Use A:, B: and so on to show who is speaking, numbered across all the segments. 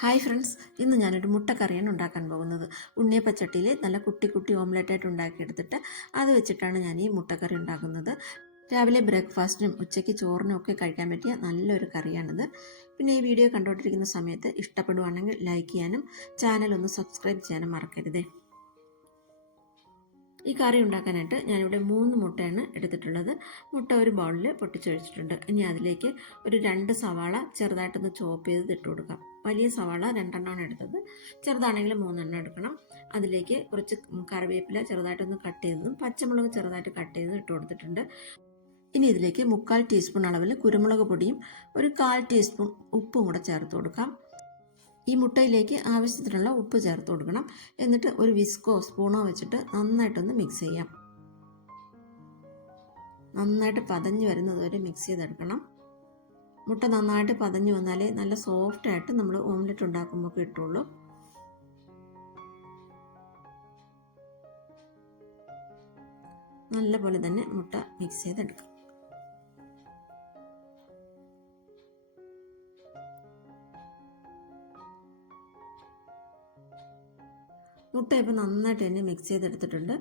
A: Hi friends ഇന്ന് ഞാനൊരു മുട്ടക്കറിയാണ് ഉണ്ടാക്കാൻ പോകുന്നത്. ഉണ്ണിയപ്പച്ചട്ടിയിൽ നല്ല കുട്ടി കുട്ടി ഓംലെറ്റായിട്ട് ഉണ്ടാക്കിയെടുത്തിട്ട് അത് വെച്ചിട്ടാണ് ഞാൻ ഈ മുട്ടക്കറി ഉണ്ടാക്കുന്നത്. രാവിലെ ബ്രേക്ക്ഫാസ്റ്റിനും ഉച്ചയ്ക്ക് ചോറിനും ഒക്കെ കഴിക്കാൻ പറ്റിയ നല്ലൊരു കറിയാണിത്. പിന്നെ ഈ വീഡിയോ കണ്ടുകൊണ്ടിരിക്കുന്ന സമയത്ത് ഇഷ്ടപ്പെടുവാണെങ്കിൽ ലൈക്ക് ചെയ്യാനും ചാനൽ ഒന്ന് സബ്സ്ക്രൈബ് ചെയ്യാനും മറക്കരുതേ. ഈ കറി ഉണ്ടാക്കാനായിട്ട് ഞാനിവിടെ മൂന്ന് മുട്ടയാണ് എടുത്തിട്ടുള്ളത്. മുട്ട ഒരു ബൗളിൽ പൊട്ടിച്ചൊഴിച്ചിട്ടുണ്ട്. ഇനി അതിലേക്ക് ഒരു രണ്ട് സവാള ചെറുതായിട്ടൊന്ന് ചോപ്പ് ചെയ്ത് ഇട്ട് കൊടുക്കാം. വലിയ സവാള രണ്ടെണ്ണമാണ് എടുത്തത്. ചെറുതാണെങ്കിൽ മൂന്നെണ്ണം എടുക്കണം. അതിലേക്ക് കുറച്ച് കറിവേപ്പില ചെറുതായിട്ടൊന്ന് കട്ട് ചെയ്തതും പച്ചമുളക് ചെറുതായിട്ട് കട്ട് ചെയ്ത് ഇട്ട് കൊടുത്തിട്ടുണ്ട്. ഇനി ഇതിലേക്ക് മുക്കാൽ ടീസ്പൂൺ അളവിൽ കുരുമുളക് പൊടിയും ഒരു കാൽ ടീസ്പൂൺ ഉപ്പും കൂടെ ചേർത്ത് കൊടുക്കാം. ഈ മുട്ടയിലേക്ക് ആവശ്യത്തിനുള്ള ഉപ്പ് ചേർത്ത് കൊടുക്കണം. എന്നിട്ട് ഒരു വിസ്കോ സ്പൂണോ വെച്ചിട്ട് നന്നായിട്ടൊന്ന് മിക്സ് ചെയ്യാം. നന്നായിട്ട് പതഞ്ഞ് വരുന്നതുവരെ മിക്സ് ചെയ്തെടുക്കണം. മുട്ട നന്നായിട്ട് പതഞ്ഞു വന്നാലേ നല്ല സോഫ്റ്റ് ആയിട്ട് നമ്മൾ ഓംലെറ്റ് ഉണ്ടാക്കുമ്പോൾ കിട്ടുള്ളൂ. നല്ല പോലെ തന്നെ മുട്ട മിക്സ് ചെയ്തെടുക്കാം. മുട്ട ഇപ്പോൾ നന്നായിട്ട് തന്നെ മിക്സ് ചെയ്തെടുത്തിട്ടുണ്ട്.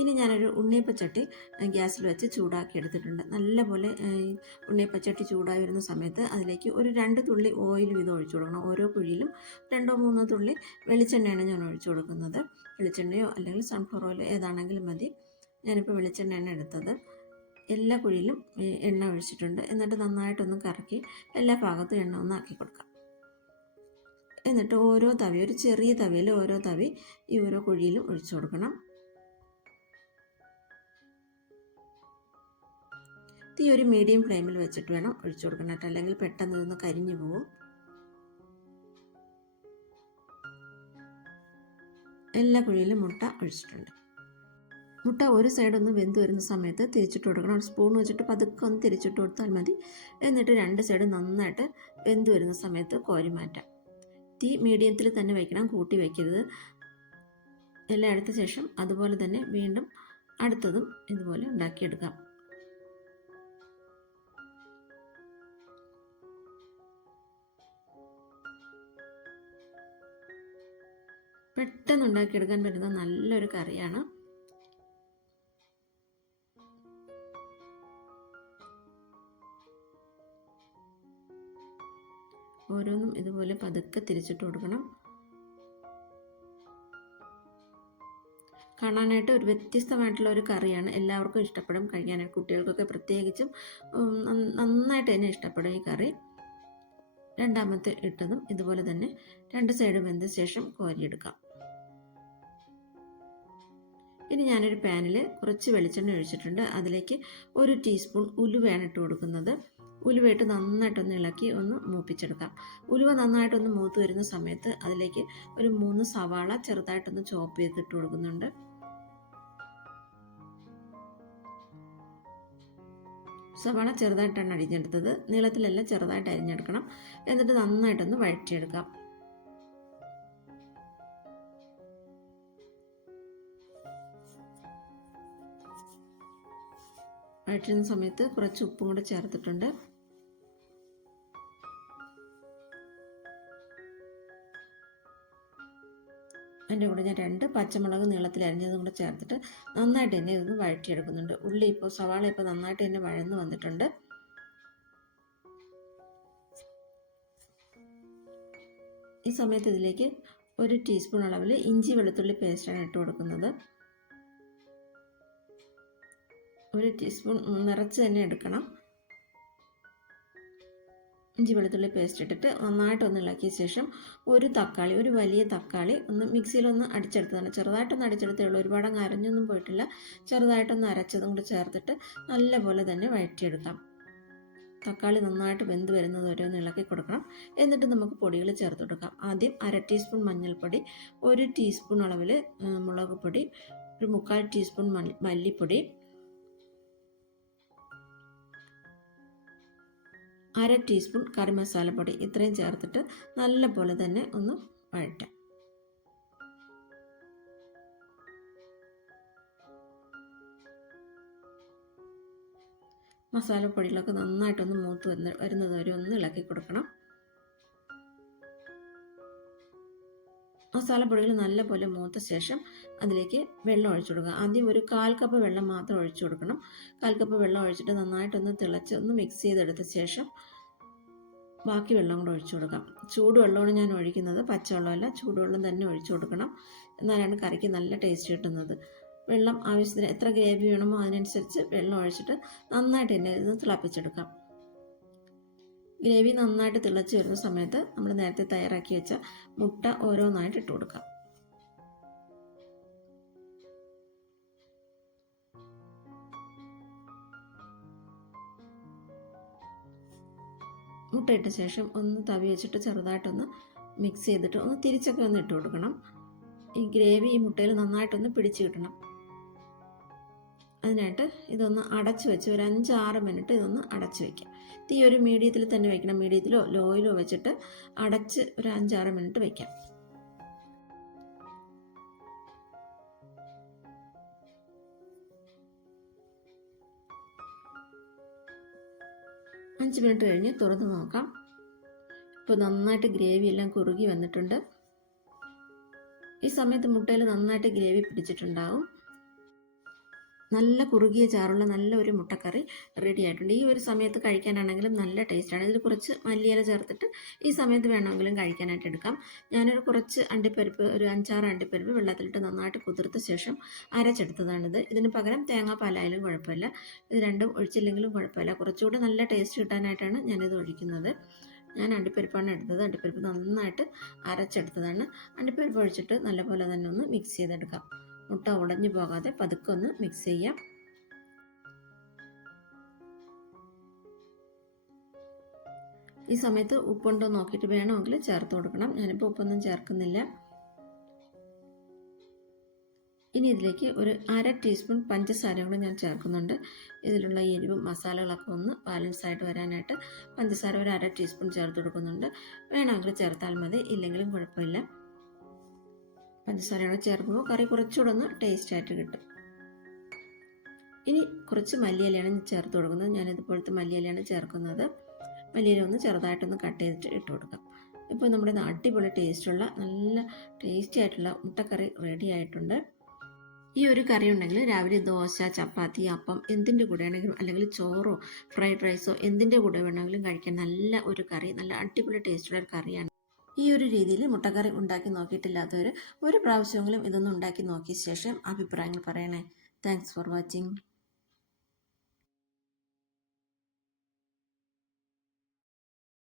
A: ഇനി ഞാനൊരു ഉണ്ണിയപ്പച്ചട്ടി ഗ്യാസിൽ വെച്ച് ചൂടാക്കി എടുത്തിട്ടുണ്ട്. നല്ലപോലെ ഉണ്ണിയപ്പച്ചട്ടി ചൂടായി വരുന്ന സമയത്ത് അതിലേക്ക് ഒരു രണ്ട് തുള്ളി ഓയിൽ വീതം ഒഴിച്ചു കൊടുക്കണം. ഓരോ കുഴിയിലും രണ്ടോ മൂന്നോ തുള്ളി വെളിച്ചെണ്ണയാണ് ഞാൻ ഒഴിച്ചു കൊടുക്കുന്നത്. വെളിച്ചെണ്ണയോ അല്ലെങ്കിൽ സൺഫ്ലവർ ഓയിലോ ഏതാണെങ്കിലും മതി. ഞാനിപ്പോൾ വെളിച്ചെണ്ണയാണ് എടുത്തത്. എല്ലാ കുഴിയിലും എണ്ണ ഒഴിച്ചിട്ടുണ്ട്. എന്നിട്ട് നന്നായിട്ടൊന്ന് കറക്കി എല്ലാ ഭാഗത്തും എണ്ണ ഒന്ന് ആക്കി കൊടുക്കാം. എന്നിട്ട് ഓരോ തവി ഒരു ചെറിയ തവിയിൽ ഓരോ തവി ഈ ഓരോ കുഴിയിലും ഒഴിച്ചു കൊടുക്കണം. തീ ഒരു മീഡിയം ഫ്ലെയിമിൽ വെച്ചിട്ട് വേണം ഒഴിച്ചു കൊടുക്കാനായിട്ട്. അല്ലെങ്കിൽ പെട്ടെന്ന് ഇതൊന്ന് കരിഞ്ഞു പോകും എല്ലാ കുഴിയിലും മുട്ട ഒഴിച്ചിട്ടുണ്ട്. മുട്ട ഒരു സൈഡ് ഒന്ന് വെന്ത് വരുന്ന സമയത്ത് തിരിച്ചിട്ട് കൊടുക്കണം. സ്പൂൺ വെച്ചിട്ട് പതുക്കെ ഒന്ന് തിരിച്ചിട്ട് കൊടുത്താൽ മതി. എന്നിട്ട് രണ്ട് സൈഡ് നന്നായിട്ട് വെന്ത് വരുന്ന സമയത്ത് കോരി മാറ്റാം. തീ മീഡിയത്തിൽ തന്നെ വയ്ക്കണം കൂട്ടി വയ്ക്കരുത് എല്ലാം എടുത്ത ശേഷം അതുപോലെ തന്നെ വീണ്ടും അടുത്തതും ഇതുപോലെ ഉണ്ടാക്കിയെടുക്കാം. പെട്ടെന്ന് ഉണ്ടാക്കിയെടുക്കാൻ പറ്റുന്ന നല്ലൊരു കറിയാണ്. ഓരോന്നും ഇതുപോലെ പതുക്കെ തിരിച്ചിട്ട് കൊടുക്കണം. കാണാനായിട്ട് ഒരു വ്യത്യസ്തമായിട്ടുള്ള ഒരു കറിയാണ്. എല്ലാവർക്കും ഇഷ്ടപ്പെടും. കഴിക്കാനായിട്ട് കുട്ടികൾക്കൊക്കെ പ്രത്യേകിച്ചും നന്നായിട്ട് തന്നെ ഇഷ്ടപ്പെടും ഈ കറി. രണ്ടാമത്തെ ഇട്ടതും ഇതുപോലെ തന്നെ രണ്ട് സൈഡും വെന്ത ശേഷം കോരിയെടുക്കാം. ഇനി ഞാനൊരു പാനിൽ കുറച്ച് വെളിച്ചെണ്ണ ഒഴിച്ചിട്ടുണ്ട്. അതിലേക്ക് ഒരു ടീസ്പൂൺ ഉലുവയാണ് ഇട്ട് കൊടുക്കുന്നത്. ഉലുവയിട്ട് നന്നായിട്ടൊന്ന് ഇളക്കി ഒന്ന് മൂപ്പിച്ചെടുക്കാം. ഉലുവ നന്നായിട്ടൊന്ന് മൂത്ത് വരുന്ന സമയത്ത് അതിലേക്ക് ഒരു മൂന്ന് സവാള ചെറുതായിട്ടൊന്ന് ചോപ്പ് ചെയ്തിട്ട് കൊടുക്കുന്നുണ്ട്. സവാള ചെറുതായിട്ടാണ് അരിഞ്ഞെടുത്തത്. നീളത്തിലല്ല ചെറുതായിട്ട് അരിഞ്ഞെടുക്കണം. എന്നിട്ട് നന്നായിട്ടൊന്ന് വഴറ്റിയെടുക്കാം. വഴറ്റുന്ന സമയത്ത് കുറച്ച് ഉപ്പും കൂടെ ചേർത്തിട്ടുണ്ട്. അതിന്റെ കൂടെ ഞാൻ രണ്ട് പച്ചമുളക് നീളത്തിൽ അരിഞ്ഞതും കൂടെ ചേർത്തിട്ട് നന്നായിട്ട് തന്നെ ഇതൊന്ന് വഴറ്റിയെടുക്കുന്നുണ്ട്. ഉള്ളി ഇപ്പോൾ സവാള ഇപ്പോൾ നന്നായിട്ട് തന്നെ വഴന്ന് വന്നിട്ടുണ്ട്. ഈ സമയത്ത് ഇതിലേക്ക് ഒരു ടീസ്പൂൺ അളവിൽ ഇഞ്ചി വെളുത്തുള്ളി പേസ്റ്റാണ് ഇട്ട് കൊടുക്കുന്നത്. ഒരു ടീസ്പൂൺ നിറച്ച് തന്നെ എടുക്കണം. ഇഞ്ചി വെളുത്തുള്ളി പേസ്റ്റ് ഇട്ടിട്ട് നന്നായിട്ടൊന്ന് ഇളക്കിയ ശേഷം ഒരു തക്കാളി ഒരു വലിയ തക്കാളി ഒന്ന് മിക്സിയിലൊന്ന് അടിച്ചെടുത്തതാണ്. ചെറുതായിട്ടൊന്ന് അടിച്ചെടുത്തേ ഉള്ളൂ. ഒരുപാട് അരഞ്ഞൊന്നും പോയിട്ടില്ല. ചെറുതായിട്ടൊന്ന് അരച്ചതും കൂടി ചേർത്തിട്ട് നല്ലപോലെ തന്നെ വഴറ്റിയെടുക്കാം. തക്കാളി നന്നായിട്ട് വെന്ത് വരുന്നത് വരെ ഒന്ന് ഇളക്കി കൊടുക്കണം. എന്നിട്ട് നമുക്ക് പൊടികൾ ചേർത്ത് കൊടുക്കാം. ആദ്യം അര ടീസ്പൂൺ മഞ്ഞൾപ്പൊടി ഒരു ടീസ്പൂൺ അളവിൽ മുളക് പൊടി ഒരു മുക്കാൽ ടീസ്പൂൺ മല്ലിപ്പൊടി അര ടീസ്പൂൺ കറി മസാലപ്പൊടി ഇത്രയും ചേർത്തിട്ട് നല്ലപോലെ തന്നെ ഒന്ന് വഴറ്റാം. മസാലപ്പൊടികളൊക്കെ നന്നായിട്ടൊന്ന് മൂത്ത് വരുന്ന വരുന്നത് വരെ ഒന്ന് ഇളക്കി കൊടുക്കണം. മസാലപ്പൊടികൾ നല്ലപോലെ മൂത്ത ശേഷം അതിലേക്ക് വെള്ളം ഒഴിച്ചു കൊടുക്കുക. ആദ്യം ഒരു കാൽ കപ്പ് വെള്ളം മാത്രം ഒഴിച്ചു കൊടുക്കണം. കാൽ കപ്പ് വെള്ളം ഒഴിച്ചിട്ട് നന്നായിട്ടൊന്ന് തിളച്ച് ഒന്ന് മിക്സ് ചെയ്തെടുത്ത ശേഷം ബാക്കി വെള്ളം കൂടെ ഒഴിച്ചു കൊടുക്കാം. ചൂടുവെള്ളമാണ് ഞാൻ ഒഴിക്കുന്നത്. പച്ചവെള്ളമല്ല ചൂടുവെള്ളം തന്നെ ഒഴിച്ചു കൊടുക്കണം. എന്നാലാണ് കറിക്ക് നല്ല ടേസ്റ്റ് കിട്ടുന്നത്. വെള്ളം ആവശ്യത്തിന് എത്ര ഗ്രേവി വേണമോ അതിനനുസരിച്ച് വെള്ളം ഒഴിച്ചിട്ട് നന്നായിട്ട് തന്നെ ഇത് തിളപ്പിച്ചെടുക്കാം. ഗ്രേവി നന്നായിട്ട് തിളച്ച് വരുന്ന സമയത്ത് നമ്മൾ നേരത്തെ തയ്യാറാക്കി വെച്ച മുട്ട ഓരോന്നായിട്ട് ഇട്ട് കൊടുക്കാം. മുട്ട ഇട്ട ശേഷം ഒന്ന് തവി വെച്ചിട്ട് ചെറുതായിട്ടൊന്ന് മിക്സ് ചെയ്തിട്ട് ഒന്ന് തിരിച്ചൊക്കെ ഒന്ന് ഇട്ട് കൊടുക്കണം. ഈ ഗ്രേവി ഈ മുട്ടയിൽ നന്നായിട്ടൊന്ന് പിടിച്ച് കിട്ടണം. അതിനായിട്ട് ഇതൊന്ന് അടച്ച് വെച്ച് ഒരു അഞ്ചാറ് മിനിറ്റ് ഇതൊന്ന് അടച്ച് വയ്ക്കാം തീ ഒരു മീഡിയത്തിൽ തന്നെ വെക്കണം. മീഡിയത്തിലോ ലോയിലോ വെച്ചിട്ട് അടച്ച് ഒരു അഞ്ചാറ് മിനിറ്റ് വയ്ക്കാം അഞ്ച് മിനിറ്റ് കഴിഞ്ഞ് തുറന്ന് നോക്കാം. ഇപ്പോൾ നന്നായിട്ട് ഗ്രേവി എല്ലാം കുറുകി വന്നിട്ടുണ്ട്. ഈ സമയത്ത് മുട്ടയിൽ നന്നായിട്ട് ഗ്രേവി പിടിച്ചിട്ടുണ്ടാവും. നല്ല കുറുകിയ ചാറുള്ള നല്ല ഒരു മുട്ടക്കറി റെഡി ആയിട്ടുണ്ട്. ഈ ഒരു സമയത്ത് കഴിക്കാനാണെങ്കിലും നല്ല ടേസ്റ്റാണ് ഇതിൽ കുറച്ച് മല്ലിയില ചേർത്തിട്ട് ഈ സമയത്ത് വേണമെങ്കിലും കഴിക്കാനായിട്ട് എടുക്കാം. ഞാനൊരു കുറച്ച് അണ്ടിപ്പരിപ്പ് ഒരു അഞ്ചാറ് അണ്ടിപ്പരിപ്പ് വെള്ളത്തിലിട്ട് നന്നായിട്ട് കുതിർത്ത ശേഷം അരച്ചെടുത്തതാണിത്. ഇതിന് പകരം തേങ്ങാപ്പാലായാലും കുഴപ്പമില്ല. ഇത് രണ്ടും ഒഴിച്ചില്ലെങ്കിലും കുഴപ്പമില്ല. കുറച്ചുകൂടി നല്ല ടേസ്റ്റ് കിട്ടാനായിട്ടാണ് ഞാനിത് ഒഴിക്കുന്നത്. ഞാൻ അണ്ടിപ്പരിപ്പാണ് എടുത്തത്. അണ്ടിപ്പരിപ്പ് നന്നായിട്ട് അരച്ചെടുത്തതാണ്. അണ്ടിപ്പരിപ്പ് ഒഴിച്ചിട്ട് നല്ലപോലെ തന്നെ ഒന്ന് മിക്സ് ചെയ്തെടുക്കാം. മുട്ട ഉടഞ്ഞു പോകാതെ പതുക്കെ ഒന്ന് മിക്സ് ചെയ്യാം. ഈ സമയത്ത് ഉപ്പുണ്ടോ നോക്കിയിട്ട് വേണമെങ്കിൽ ചേർത്ത് കൊടുക്കണം. ഞാനിപ്പോൾ ഉപ്പൊന്നും ചേർക്കുന്നില്ല. ഇനി ഇതിലേക്ക് ഒരു അര ടീസ്പൂൺ പഞ്ചസാര കൂടെ ഞാൻ ചേർക്കുന്നുണ്ട്. ഇതിലുള്ള എരിവും മസാലകളൊക്കെ ഒന്ന് ബാലൻസ് ആയിട്ട് വരാനായിട്ട് പഞ്ചസാര ഒരു അര ടീസ്പൂൺ ചേർത്ത് കൊടുക്കുന്നുണ്ട്. വേണമെങ്കിൽ ചേർത്താൽ മതി ഇല്ലെങ്കിലും കുഴപ്പമില്ല. പഞ്ചസാരയോടെ ചേർക്കുമ്പോൾ കറി കുറച്ചുകൂടെ ഒന്ന് ടേസ്റ്റായിട്ട് കിട്ടും. ഇനി കുറച്ച് മല്ലിയിലയാണ് ചേർത്ത് കൊടുക്കുന്നത്. ഞാൻ ഇതുപോലത്തെ മല്ലിയിലയാണ് ചേർക്കുന്നത്. മല്ലിയില ഒന്ന് ചെറുതായിട്ടൊന്ന് കട്ട് ചെയ്തിട്ട് ഇട്ട് കൊടുക്കാം. ഇപ്പോൾ നമ്മുടെ അടിപൊളി ടേസ്റ്റുള്ള നല്ല ടേസ്റ്റി ആയിട്ടുള്ള മുട്ടക്കറി റെഡി ആയിട്ടുണ്ട്. ഈ ഒരു കറി ഉണ്ടെങ്കിൽ രാവിലെ ദോശ ചപ്പാത്തി അപ്പം എന്തിന്റെ കൂടെ ആണെങ്കിലും അല്ലെങ്കിൽ ചോറോ ഫ്രൈഡ് റൈസോ എന്തിന്റെ കൂടെ വേണമെങ്കിലും കഴിക്കാൻ നല്ല ഒരു കറി നല്ല അടിപൊളി ടേസ്റ്റുള്ള ഒരു കറിയാണ്. ഈ ഒരു രീതിയിൽ മുട്ടക്കറി ഉണ്ടാക്കി നോക്കിയിട്ടില്ലാത്തവർ ഒരു പ്രാവശ്യമെങ്കിലും ഇതൊന്നും ഉണ്ടാക്കി നോക്കിയ ശേഷം അഭിപ്രായങ്ങൾ പറയണേ. Thanks for watching